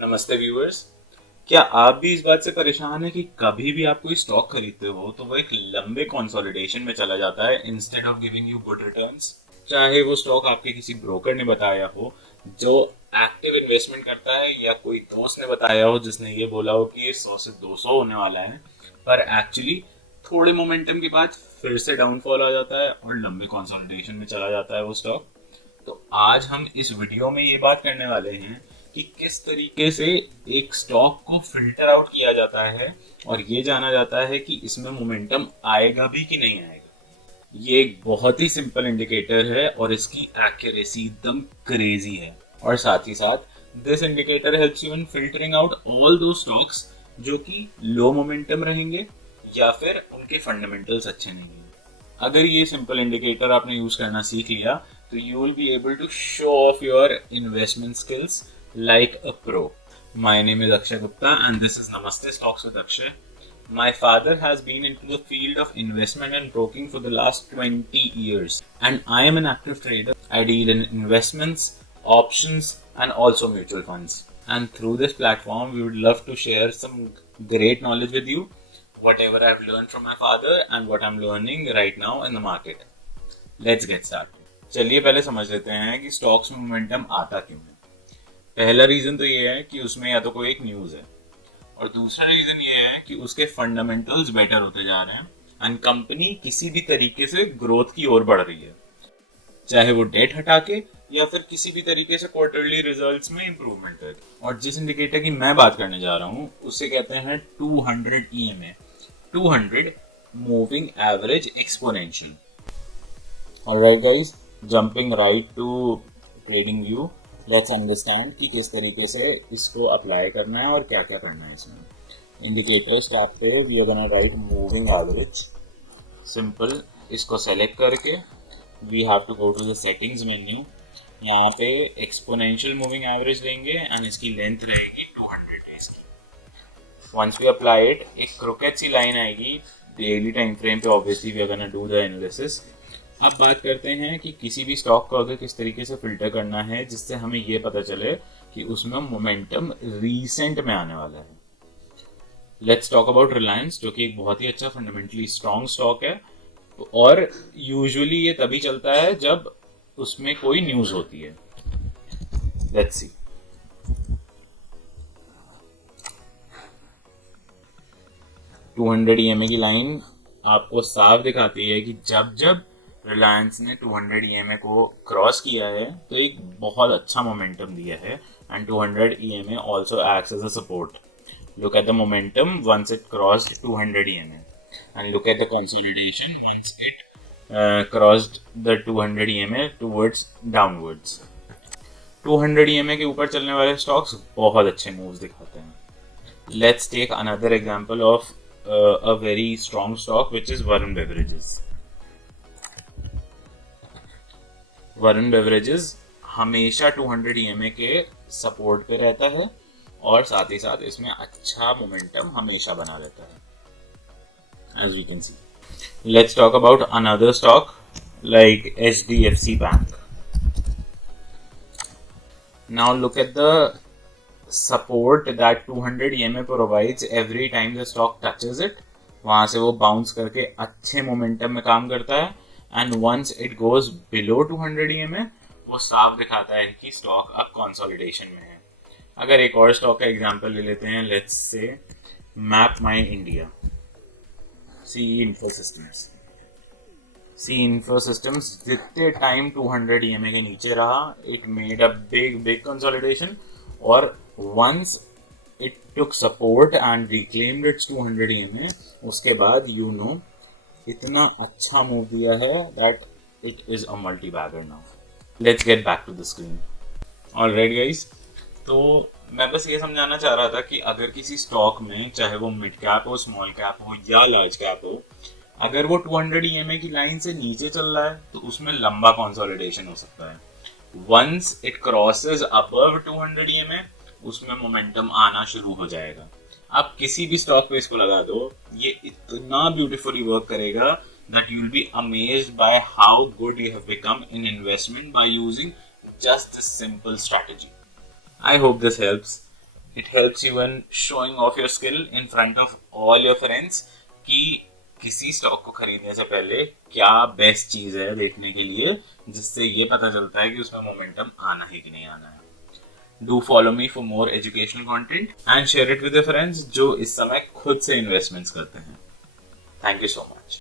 नमस्ते व्यूअर्स। क्या आप भी इस बात से परेशान है कि कभी भी आप कोई स्टॉक खरीदते हो तो वो एक लंबे कंसोलिडेशन में चला जाता है instead of giving you good returns. चाहे वो स्टॉक आपके किसी ब्रोकर ने बताया हो जो एक्टिव इन्वेस्टमेंट करता है, या कोई दोस्त ने बताया हो जिसने ये बोला हो कि ये 100 से 200 होने वाला है, पर एक्चुअली थोड़े मोमेंटम के बाद फिर से डाउनफॉल आ जाता है और लंबे कंसोलिडेशन में चला जाता है वो स्टॉक। तो आज हम इस वीडियो में ये बात करने वाले हैं कि किस तरीके से एक स्टॉक को फिल्टर आउट किया जाता है और ये जाना जाता है कि इसमें मोमेंटम आएगा भी कि नहीं आएगा। ये एक बहुत ही सिंपल इंडिकेटर है और इसकी एक्यूरेसी एकदम क्रेजी है। और साथ ही साथ this indicator helps you in filtering out all दो स्टॉक्स जो कि लो मोमेंटम रहेंगे या फिर उनके फंडामेंटल्स अच्छे नहीं हैं। अगर ये सिंपल इंडिकेटर आपने यूज करना सीख लिया तो you will be able to show off your investment skills like a pro. My name is Akshay Gupta and this is Namaste Stocks with Akshay. My father has been into the field of investment and broking for the last 20 years and I am an active trader. I deal in investments, options and also mutual funds. And through this platform we would love to share some great knowledge with you, whatever I've learned from my father and what I'm learning right now in the market. Let's get started. चलिए पहले समझ लेते हैं कि stocks में momentum आता क्यों है। पहला रीजन तो ये है कि उसमें या तो कोई एक न्यूज है, और दूसरा रीजन ये है कि उसके फंडामेंटल्स बेटर होते जा रहे हैं एंड कंपनी किसी भी तरीके से ग्रोथ की ओर बढ़ रही है, चाहे वो डेट हटा के या फिर किसी भी तरीके से क्वार्टरली रिजल्ट्स में इंप्रूवमेंट करके। और जिस इंडिकेटर की मैं बात करने जा रहा हूँ उसे कहते हैं 200 EMA, 200 moving average exponential. Alright guys, jumping right to trading view, let's understand कि किस तरीके से इसको अप्लाई करना है और क्या क्या करना है इसमें। इंडिकेटर्स टैब पे we are gonna write moving average. Simple, इसको सेलेक्ट करके we have to go to the settings menu. यहाँ पे एक्सपोनेंशियल मूविंग एवरेज लेंगे एंड इसकी लेंथ रहेगी 200 डेज की। वंस वी अप्लाई इट, एक क्रोकेट सी लाइन आएगी डेली टाइम फ्रेम पे। Obviously we are gonna do the analysis. अब बात करते हैं कि किसी भी स्टॉक को अगर किस तरीके से फिल्टर करना है जिससे हमें ये पता चले कि उसमें मोमेंटम रीसेंट में आने वाला है। लेट्स टॉक अबाउट रिलायंस, जो कि एक बहुत ही अच्छा फंडामेंटली स्ट्रॉन्ग स्टॉक है और यूजुअली ये तभी चलता है जब उसमें कोई न्यूज होती है। Let's see. EMA की लाइन आपको साफ दिखाती है कि जब जब रिलायंस ने 200 EMA को क्रॉस किया है तो एक बहुत अच्छा मोमेंटम दिया है and 200 EMA also acts as a support. Look at the momentum once it crossed 200 EMA and look at the consolidation once it crossed the 200 EMA towards downwards. 200 EMA के ऊपर चलने वाले स्टॉक्स बहुत अच्छे मूव्स दिखाते हैं। Let's take another example of a very strong stock which is Varun Beverages. Varun beverages हमेशा 200 EMA के सपोर्ट पे रहता है और साथ ही साथ इसमें अच्छा मोमेंटम हमेशा बना रहता है, as we can see. Let's talk about another stock like HDFC Bank. Now look at the support that 200 EMA provides every time the stock touches it. वहां से वो बाउंस करके अच्छे मोमेंटम में काम करता है and once it goes below 200 EMA वो साफ दिखाता है कि स्टॉक अब कंसोलिडेशन में है। अगर एक और स्टॉक का एग्जांपल ले लेते हैं, let's see map my India, CE infosystems. CE infosystems जितने टाइम 200 EMA के नीचे रहा, it made a big consolidation और once it took support and reclaimed its 200 EMA, उसके बाद यू नो इतना अच्छा मूव दिया है that it is a multi bagger now. Let's get back to the screen. Alright guys, तो मैं बस ये समझाना चाह रहा था कि अगर किसी स्टॉक में, चाहे वो मिड कैप हो, स्मॉल कैप हो या लार्ज कैप हो, अगर वो 200 EMA की लाइन से नीचे चल रहा है तो उसमें लंबा कंसोलिडेशन हो सकता है। Once it crosses above 200 EMA उसमें मोमेंटम आना शुरू हो जाएगा। आप किसी भी स्टॉक पे इसको लगा दो, ये इतना ब्यूटीफुली वर्क करेगा that you will be amazed by how good you have become in investment by using just this simple strategy. I hope this helps. It helps you in showing off your skill in front of all your friends कि किसी stock को खरीदने से पहले क्या best चीज है देखने के लिए, जिससे ये पता चलता है कि उसमें मोमेंटम आना है कि नहीं आना है। Do follow me for more educational content and share it with your friends जो इस समय खुद से इन्वेस्टमेंट्स करते हैं। Thank you so much.